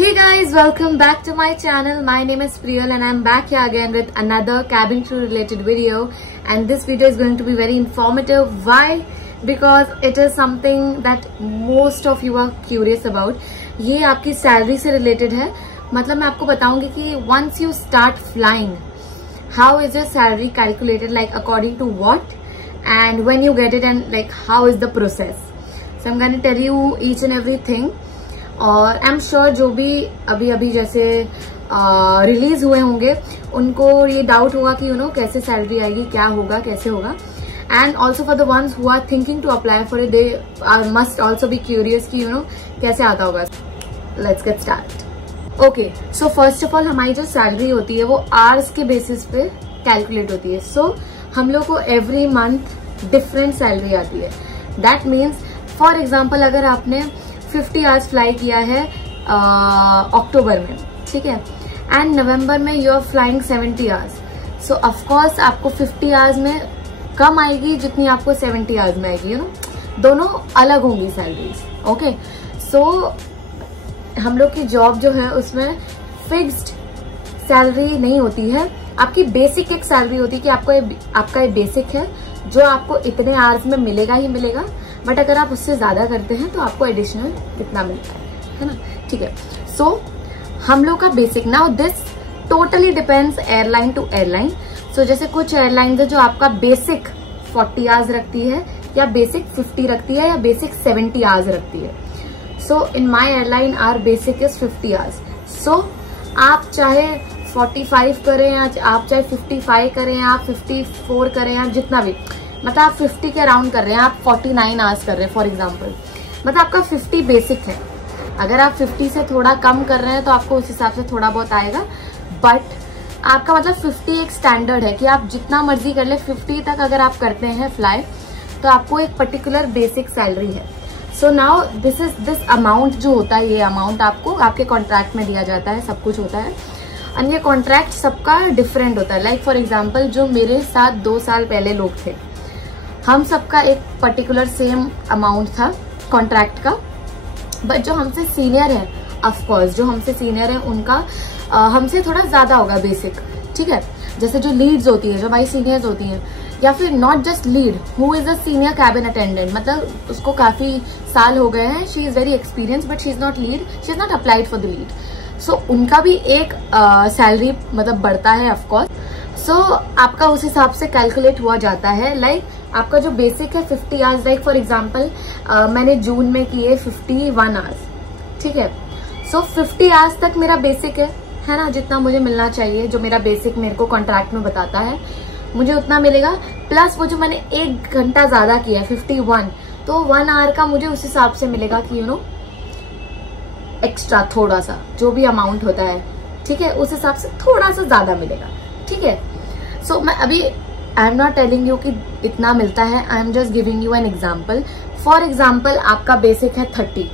Hey guys, welcome back to my channel. My name is Priyal and I'm back here again with another cabin crew related video, and this video is going to be very informative. Why? Because it is something that most of you are curious about. ये आपकी salary से related है. मतलब मैं आपको बताऊंगी कि once you start flying, how is your salary calculated, like according to what, and when you get it, and like how is the process. So I'm going to tell you each and everything. और I am sure जो भी अभी जैसे release हुए होंगे उनको ये doubt होगा कि कैसे सैलरी आएगी, क्या होगा, कैसे होगा. And also for the ones who are thinking to apply for it, they must also be curious कि कैसे आता होगा. Let's get start. Okay, so first of all हमारी जो सैलरी होती है वो आवर्स के बेसिस पे कैलकुलेट होती है. सो हम लोग को एवरी मंथ डिफरेंट सैलरी आती है. दैट मीन्स फॉर एग्जाम्पल अगर आपने 50 आवर्स फ्लाई किया है अक्टूबर में, ठीक है, एंड नवंबर में you are flying 70 hours. So of course आपको 50 आवर्स में कम आएगी जितनी आपको 70 आवर्स में आएगी. दोनों अलग होंगी सैलरीज. ओके, सो हम लोग की जॉब जो है उसमें फिक्स्ड सैलरी नहीं होती है. आपकी बेसिक एक सैलरी होती है कि आपका ये बेसिक है जो आपको इतने आवर्स में मिलेगा ही मिलेगा. बट अगर आप उससे ज्यादा करते हैं तो आपको एडिशनल कितना मिलता है ना. ठीक है, सो हम लोग का basic, now this totally depends airline to airline. So जैसे कुछ एयरलाइन है जो आपका बेसिक 40 आवर्स रखती है, या बेसिक 50 रखती है, या बेसिक 70 आवर्स रखती है. So in my airline our basic is 50 hours. So आप चाहे 45 करें, या आप चाहे 55 करें, या आप 54 करें, या जितना भी, मतलब आप 50 के अराउंड कर रहे हैं, आप 49 आवर्स कर रहे हैं फॉर एग्जांपल, मतलब आपका 50 बेसिक है. अगर आप 50 से थोड़ा कम कर रहे हैं तो आपको उस हिसाब से थोड़ा बहुत आएगा. बट आपका मतलब 50 एक स्टैंडर्ड है कि आप जितना मर्जी कर ले. 50 तक अगर आप करते हैं फ्लाई तो आपको एक पर्टिकुलर बेसिक सैलरी है. सो नाउ दिस अमाउंट जो होता है, ये अमाउंट आपको आपके कॉन्ट्रैक्ट में दिया जाता है, सब कुछ होता है. और ये कॉन्ट्रैक्ट सबका डिफरेंट होता है. लाइक फॉर एग्जाम्पल जो मेरे साथ 2 साल पहले लोग थे, हम सबका एक पर्टिकुलर सेम अमाउंट था कॉन्ट्रैक्ट का. बट जो हमसे सीनियर है, ऑफकोर्स जो हमसे सीनियर है उनका हमसे थोड़ा ज्यादा होगा बेसिक. ठीक है, जैसे जो लीड्स होती है, जो हमारी सीनियर्स होती हैं, या फिर not just lead, who is a senior cabin attendant, मतलब उसको काफी साल हो गए हैं, she is very experience but she is not lead, she is not applied for the lead. So उनका भी एक सैलरी मतलब बढ़ता है ऑफकोर्स. सो आपका उस हिसाब से कैलकुलेट हुआ जाता है. लाइक आपका जो बेसिक है 50 आवर्स, लाइक फॉर एग्जांपल मैंने जून में किए 51 आवर्स. ठीक है, सो 50 आवर्स तक मेरा बेसिक है ना, जितना मुझे मिलना चाहिए, जो मेरा बेसिक मेरे को कॉन्ट्रैक्ट में बताता है मुझे उतना मिलेगा. प्लस वो जो मैंने 1 घंटा ज्यादा किया है 51, तो 1 आवर का मुझे उस हिसाब से मिलेगा कि एक्स्ट्रा थोड़ा सा जो भी अमाउंट होता है, ठीक है, उस हिसाब से थोड़ा सा ज्यादा मिलेगा. ठीक है, सो मैं अभी आई एम नॉट टेलिंग यू कि इतना मिलता है, I am just giving you an example. For example आपका बेसिक है 30.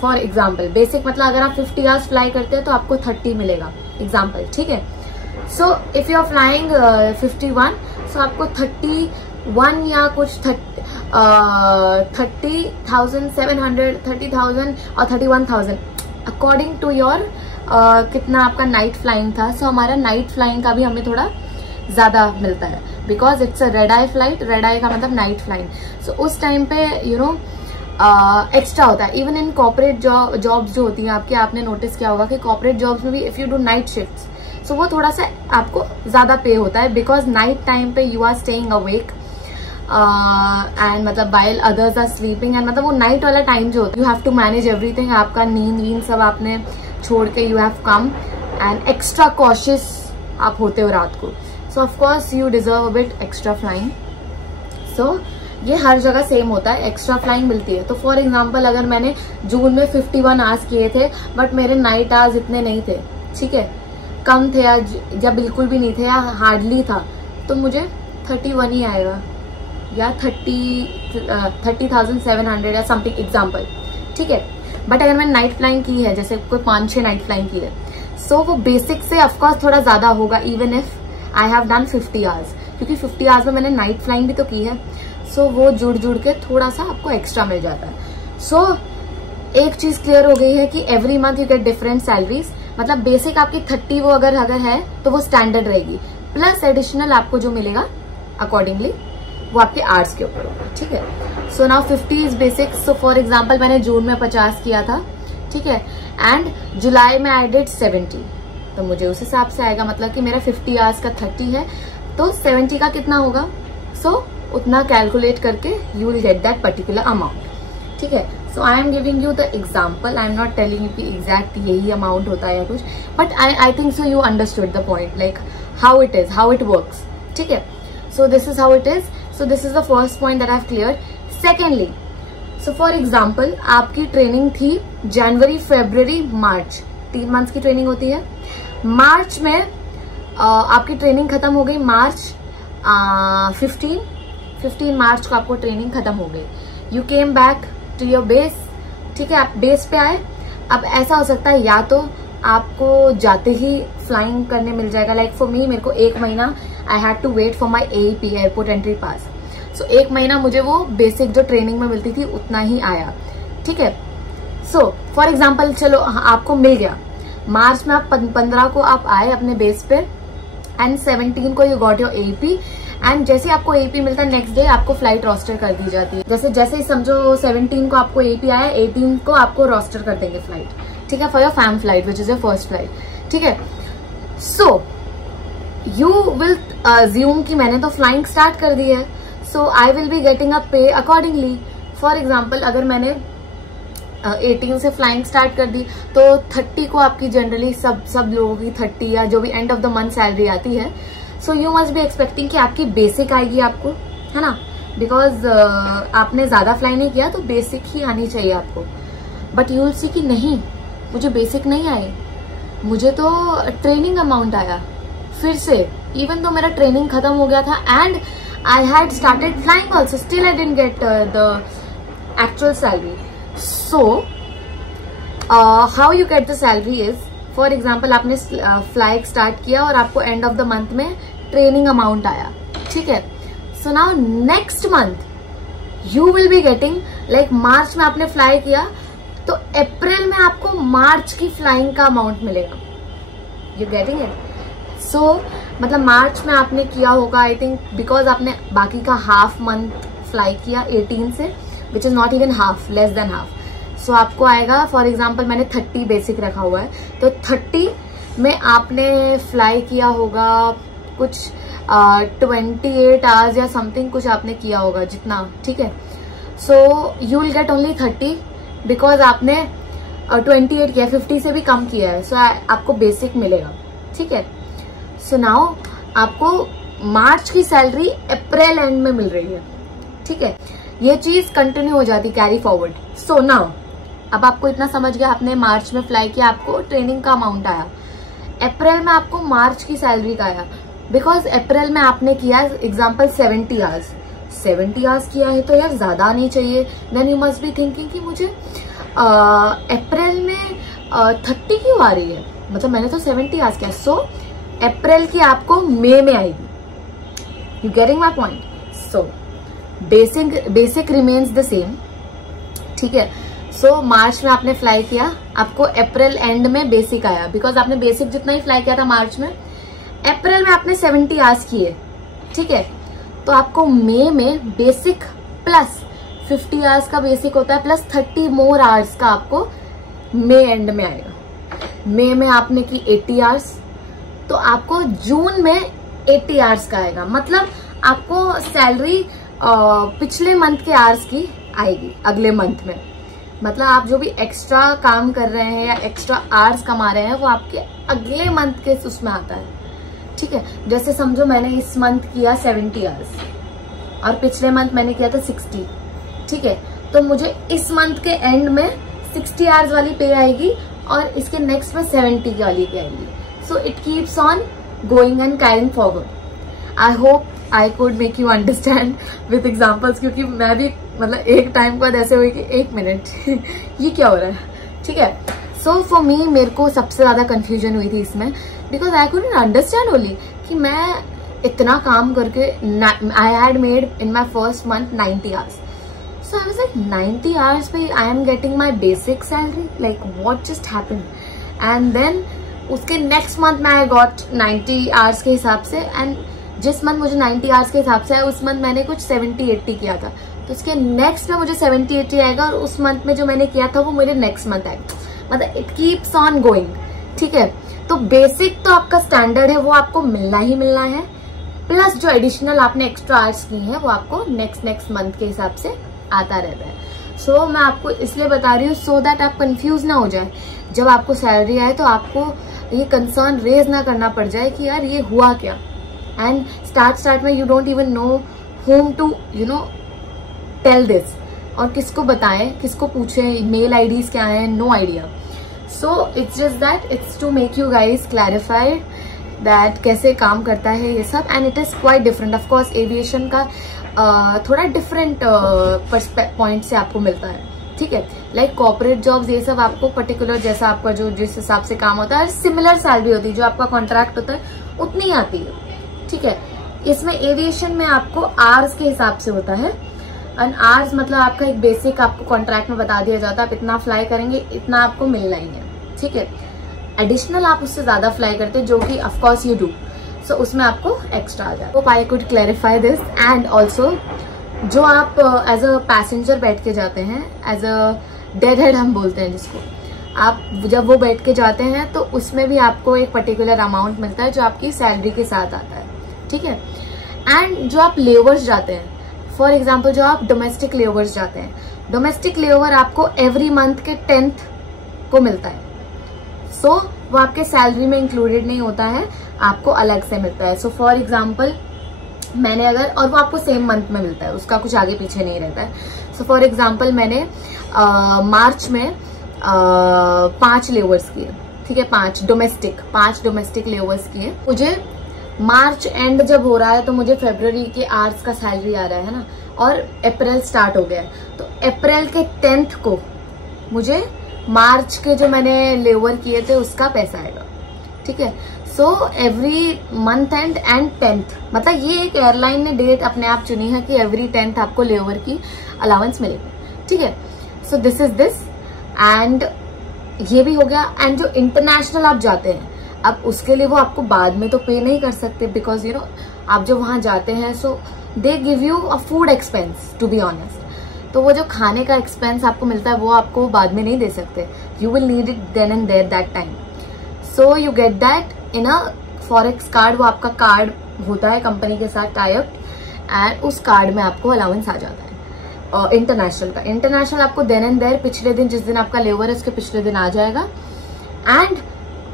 फॉर एग्जाम्पल बेसिक मतलब अगर आप 50 आवर्स फ्लाई करते हैं तो आपको 30 मिलेगा एग्जाम्पल. ठीक है, so if you are flying 51, so आपको 31 या कुछ 30,700, 30,000 और 31,000 अकॉर्डिंग टू योर कितना आपका नाइट फ्लाइंग था. सो हमारा नाइट फ्लाइंग का भी हमें थोड़ा ज्यादा मिलता है because it's a red eye flight. Red eye का मतलब नाइट फ्लाइंग. सो उस टाइम पे एक्स्ट्रा होता है. इवन इन कॉर्पोरेट जॉब्स जो होती हैं आपके, आपने नोटिस किया होगा कि कॉर्पोरेट जॉब्स में भी if you do night shifts, so वो थोड़ा सा आपको ज्यादा पे होता है बिकॉज नाइट टाइम पे you are staying awake and मतलब while others are sleeping, and मतलब वो नाइट वाला टाइम जो होता है, you have to manage everything. आपका नींद सब आपने छोड़ के you have come and extra cautious आप होते हो रात को. So of course you deserve a bit extra flying. सो ये हर जगह सेम होता है, एक्स्ट्रा फ्लाइंग मिलती है. तो फॉर एग्जाम्पल अगर मैंने जून में 51 आवर्स किए थे बट मेरे नाइट आवर्स इतने नहीं थे, ठीक है, कम थे या बिल्कुल भी नहीं थे या हार्डली था, तो मुझे 31 ही आएगा या 30,700 या समथिंग एग्जाम्पल. ठीक है, बट अगर मैंने नाइट फ्लाइंग की है, जैसे कोई 5-6 नाइट फ्लाइंग की है, सो वो बेसिक से ऑफकोर्स थोड़ा ज्यादा होगा even if I have done 50 hours, क्योंकि 50 आवर्स में मैंने नाइट फ्लाइंग भी तो की है. सो वो जुड़ के थोड़ा सा आपको एक्स्ट्रा मिल जाता है. सो एक चीज क्लियर हो गई है कि every month you get different salaries, मतलब बेसिक आपकी 30 वो अगर है तो वो स्टैंडर्ड रहेगी, प्लस एडिशनल आपको जो मिलेगा अकॉर्डिंगली वो आपके आवर्स के ऊपर होगा, ठीक है। So now 50 is basic. So for example मैंने जून में 50 किया था, ठीक है, एंड जुलाई में आई डिड 70, तो मुझे उस हिसाब से आएगा, मतलब कि मेरा 50 आवर्स का 30 है तो 70 का कितना होगा, सो उतना कैलकुलेट करके you will get that particular amount, ठीक है। So I am giving you the example, I am not telling you कि एग्जैक्ट यही अमाउंट होता है या कुछ, but I think so you understood the point, like how it is, how it works, ठीक है। So this is how it is. So this is the first point that I have cleared. Secondly, so for example आपकी training थी जनवरी, फरवरी, मार्च, 3 months की training होती है। मार्च में आपकी training खत्म हो गई, मार्च 15 मार्च को आपको ट्रेनिंग खत्म हो गई। You came back to your base, ठीक है, आप बेस पे आए। अब ऐसा हो सकता है या तो आपको जाते ही फ्लाइंग करने मिल जाएगा, लाइक फॉर मी, मेरे को 1 महीना I had to wait for my AEP, airport entry pass. So 1 महीना मुझे वो बेसिक जो ट्रेनिंग में मिलती थी उतना ही आया, ठीक है। सो फॉर एग्जाम्पल चलो आपको मिल गया, मार्च में आप 15 को आप आए अपने बेस पे एंड 17 को you got your AEP, and जैसे आपको AEP मिलता है नेक्स्ट डे आपको फ्लाइट रोस्टर कर दी जाती है। जैसे ही समझो 17 को आपको AEP आया, 18 को आपको रोस्टर कर देंगे फ्लाइट, ठीक है, for your fam flight which is your first flight, ठीक है। सो यू विल अज्यूम कि मैंने तो फ्लाइंग स्टार्ट कर दी है, so I will be getting a pay accordingly. For example अगर मैंने 18 से फ्लाइंग स्टार्ट कर दी तो 30 को आपकी जनरली सब लोगों की 30 या जो भी end of the month salary आती है, so you must be expecting कि आपकी बेसिक आएगी आपको, है ना, बिकॉज आपने ज्यादा फ्लाई नहीं किया तो बेसिक ही आनी चाहिए आपको। बट यू विल सी कि नहीं, मुझे बेसिक नहीं आई, मुझे तो ट्रेनिंग अमाउंट आया फिर से, इवन तो मेरा ट्रेनिंग खत्म हो गया था and I had started flying also, still I didn't get the actual salary. So how you get the salary is, for example आपने फ्लाई स्टार्ट किया और आपको एंड ऑफ द मंथ में ट्रेनिंग अमाउंट आया, ठीक है। So now next month you will be getting, like March में आपने फ्लाई किया तो अप्रैल में आपको मार्च की फ्लाइंग का अमाउंट मिलेगा, यू गेटिंग इट। सो मतलब मार्च में आपने किया होगा आई थिंक, बिकॉज आपने बाकी का हाफ मंथ फ्लाई किया 18 से, which is not even half, less than half. So आपको आएगा, फॉर एग्जाम्पल मैंने 30 बेसिक रखा हुआ है, तो 30 में आपने फ्लाई किया होगा कुछ 28 आवर्स या समथिंग कुछ आपने किया होगा जितना, ठीक है। So you will get only 30 because आपने 28 किया, 50 से भी कम किया है, सो आपको बेसिक मिलेगा, ठीक है। सो नाउ आपको मार्च की सैलरी अप्रैल एंड में मिल रही है, ठीक है, ये चीज कंटिन्यू हो जाती, कैरी फॉरवर्ड। सो नाउ अब आपको इतना समझ गया, आपने मार्च में फ्लाई किया, आपको ट्रेनिंग का अमाउंट आया, अप्रैल में आपको मार्च की सैलरी का आया, बिकॉज अप्रैल में आपने किया एग्जाम्पल 70 आवर्स किया है तो यार ज्यादा आनी चाहिए। Then you must be thinking कि मुझे अप्रैल में 30 क्यों आ रही है, मतलब मैंने तो 70 आवर्स किया, सो अप्रैल की आपको मई में आएगी, you getting my point. So basic remains the same, ठीक है। सो मार्च में आपने फ्लाई किया, आपको अप्रैल एंड में बेसिक आया, बिकॉज आपने बेसिक जितना ही फ्लाई किया था मार्च में, अप्रैल में आपने 70 आवर्स किए, ठीक है, तो आपको मई में बेसिक प्लस 50 आवर्स का बेसिक होता है, प्लस 30 मोर आवर्स का आपको मई एंड में आएगा। मई में आपने की 80 आवर्स, तो आपको जून में 80 आवर्स का आएगा, मतलब आपको सैलरी पिछले मंथ के आवर्स की आएगी अगले मंथ में, मतलब आप जो भी एक्स्ट्रा काम कर रहे हैं या एक्स्ट्रा आवर्स कमा रहे हैं वो आपके अगले मंथ के उसमें आता है, ठीक है। जैसे समझो मैंने इस मंथ किया 70 आवर्स और पिछले मंथ मैंने किया था 60, ठीक है, तो मुझे इस मंथ के एंड में 60 आवर्स वाली पे आएगी और इसके नेक्स्ट में 70 की वाली पे आएगी। So it keeps on going and carrying forward. I hope I could make you understand with examples, क्योंकि मैं भी मतलब एक टाइम बाद ऐसे हुई कि 1 मिनट ये क्या हो रहा है, ठीक है। सो फॉर मी, मेरे को सबसे ज्यादा कंफ्यूजन हुई थी इसमें, because I couldn't understand only कि मैं इतना काम करके I had made in my first month 90 hours, So I was like 90 hours पे I am getting my basic salary, like what just happened? And then उसके next month में I got 90 hours के हिसाब से, and जिस month मुझे 90 hours के हिसाब से है उस month मैंने कुछ 70-80 किया था, तो उसके next में मुझे 70-80 आएगा और उस month में जो मैंने किया था वो मेरे next month आएगा, मतलब it keeps on going, ठीक है। तो बेसिक तो आपका स्टैंडर्ड है, वो आपको मिलना ही मिलना है, प्लस जो एडिशनल आपने एक्स्ट्रा आवर्स की है वो आपको नेक्स्ट मंथ के हिसाब से आता रहता है। सो मैं आपको इसलिए बता रही हूँ सो दैट आप कंफ्यूज ना हो जाए, जब आपको सैलरी आए तो आपको ये कंसर्न रेज ना करना पड़ जाए कि यार ये हुआ क्या, एंड स्टार्ट में you don't even know whom to tell this, और किसको बताएं, किसको पूछें, मेल आईडीज क्या है, no idea. So it's just that it's to make you guys clarified that कैसे काम करता है ये सब, and it is quite different. Of course aviation का थोड़ा डिफरेंट पॉइंट से आपको मिलता है, ठीक है। लाइक कॉर्पोरेट जॉब्स ये सब आपको पर्टिकुलर जैसा आपका जो जिस हिसाब से काम होता है सिमिलर सैलरी होती है, जो आपका कॉन्ट्रैक्ट होता है उतनी आती है, ठीक है। इसमें एविएशन में आपको आवर्स के हिसाब से होता है, एंड आवर्स मतलब आपका एक बेसिक आपको कॉन्ट्रैक्ट में बता दिया जाता है, आप इतना फ्लाई करेंगे इतना आपको मिलना ही है, ठीक है। एडिशनल आप उससे ज्यादा फ्लाई करते हैं, जो कि ऑफकोर्स यू डू, सो उसमें आपको एक्स्ट्रा आ जाता है। I could clarify this, and also जो आप एज अ पैसेंजर बैठ के जाते हैं, एज अ डेड हेड हम बोलते हैं जिसको, आप जब वो बैठ के जाते हैं तो उसमें भी आपको एक पर्टिकुलर अमाउंट मिलता है जो आपकी सैलरी के साथ आता है, ठीक है। एंड जो आप लेवर्स जाते हैं, फॉर एग्जाम्पल जो आप डोमेस्टिक लेवर्स जाते हैं, डोमेस्टिक लेवर आपको एवरी मंथ के 10th को मिलता है, सो वो आपके सैलरी में इंक्लूडेड नहीं होता है, आपको अलग से मिलता है। सो फॉर एग्जाम्पल मैंने अगर, और वो आपको सेम मंथ में मिलता है, उसका कुछ आगे पीछे नहीं रहता है। सो फॉर एग्जाम्पल मैंने मार्च में 5 लेवर्स किए, ठीक है, 5 डोमेस्टिक लेवर्स किए। मुझे मार्च एंड जब हो रहा है तो मुझे फरवरी के आवर्स का सैलरी आ रहा है ना, और अप्रैल स्टार्ट हो गया है, तो अप्रैल के 10th को मुझे मार्च के जो मैंने लेवर किए थे उसका पैसा आएगा, ठीक है। So every month and 10th, मतलब ये एक एयरलाइन ने डेट अपने आप चुनी है कि एवरी 10th आपको लेवर की अलाउंस मिलेगी, ठीक है। So this is this, and ये भी हो गया। एंड जो इंटरनेशनल आप जाते हैं, अब उसके लिए वो आपको बाद में तो पे नहीं कर सकते, बिकॉज यू नो आप जो वहां जाते हैं so they give you a food expense, to be honest. तो वो जो खाने का एक्सपेंस आपको मिलता है वो आपको बाद में नहीं दे सकते, you will need it then and there that time. So you get that in a forex card, वो आपका कार्ड होता है कंपनी के साथ टाई अप, एंड उस कार्ड में आपको अलाउंस आ जाता है। और इंटरनेशनल का, इंटरनेशनल आपको देन एंड देयर पिछले दिन, जिस दिन आपका लेवर है उसके पिछले दिन आ जाएगा। एंड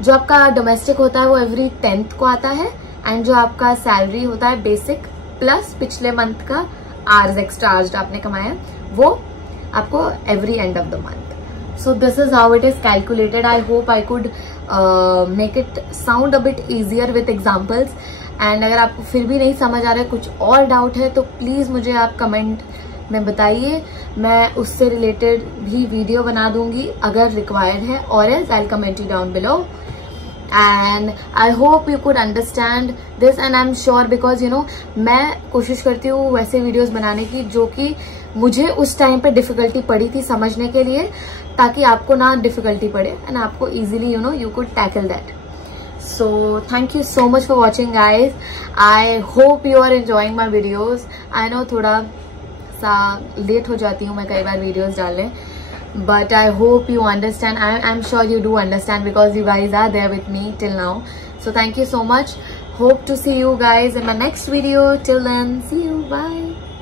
जो आपका डोमेस्टिक होता है वो एवरी 10th को आता है, एंड जो आपका सैलरी होता है बेसिक प्लस पिछले मंथ का आवर्स एक्स्ट्रा आवर्स जो आपने कमाया वो आपको every end of the month. So this is how it is calculated. I hope I could make it sound a bit easier with examples, and अगर आपको फिर भी नहीं समझ आ रहा है, कुछ और डाउट है, तो प्लीज मुझे आप कमेंट में बताइए, मैं उससे रिलेटेड भी वीडियो बना दूंगी अगर रिक्वायर्ड है, और else I will comment you down below. And I hope you could understand this, and I am sure, because you know मैं कोशिश करती हूँ वैसे वीडियोस बनाने की जो कि मुझे उस टाइम पे डिफिकल्टी पड़ी थी समझने के लिए, ताकि आपको ना डिफिकल्टी पड़े एंड आपको easily you know you could tackle that. So thank you so much for watching guys, I hope you are enjoying my videos. I know थोड़ा सा लेट हो जाती हूँ मैं कई बार वीडियोज डालने, but I hope you understand. I'm sure you do understand because you guys are there with me till now. So thank you so much. Hope to see you guys in my next video. Till then, see you. Bye.